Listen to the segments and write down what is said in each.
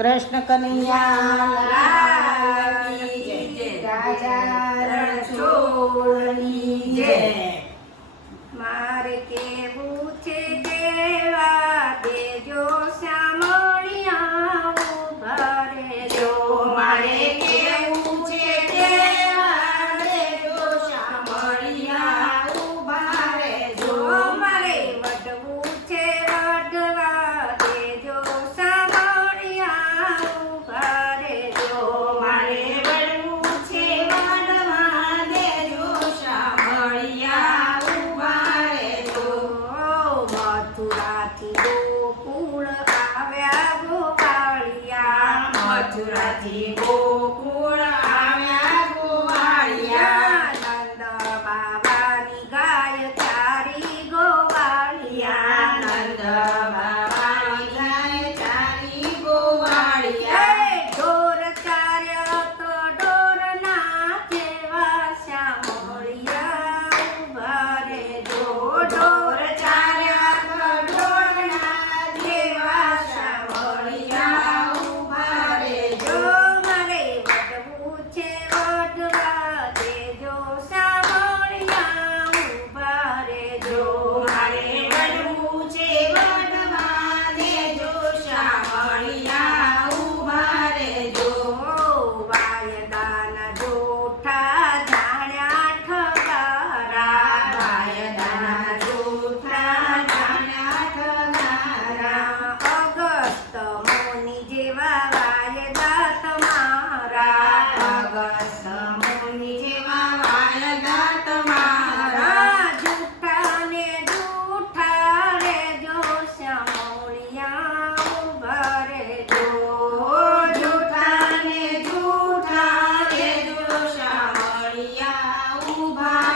કૃષ્ણ કનૈયા રાજા રણછોડની જય. Carolina. Bye.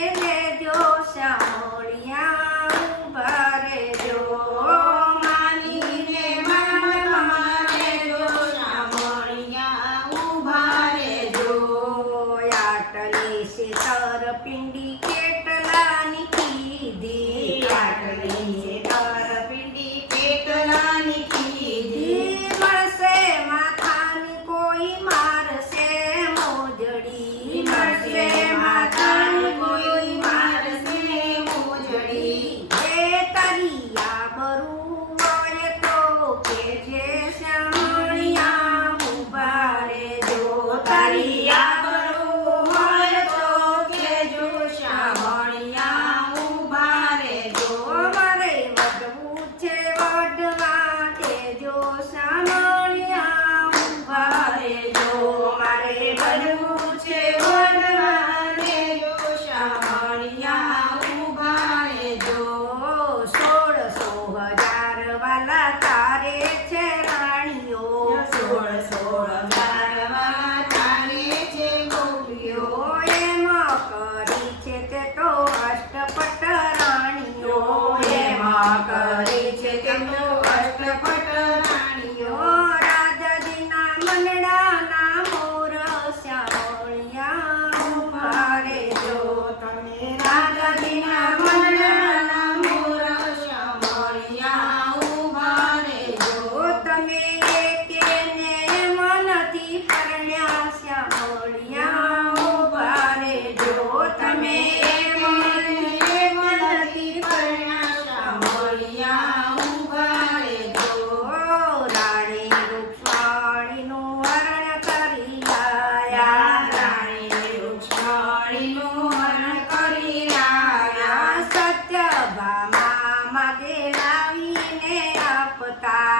眼泪就像。કરતા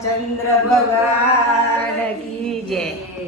Ramchandra ભગવાન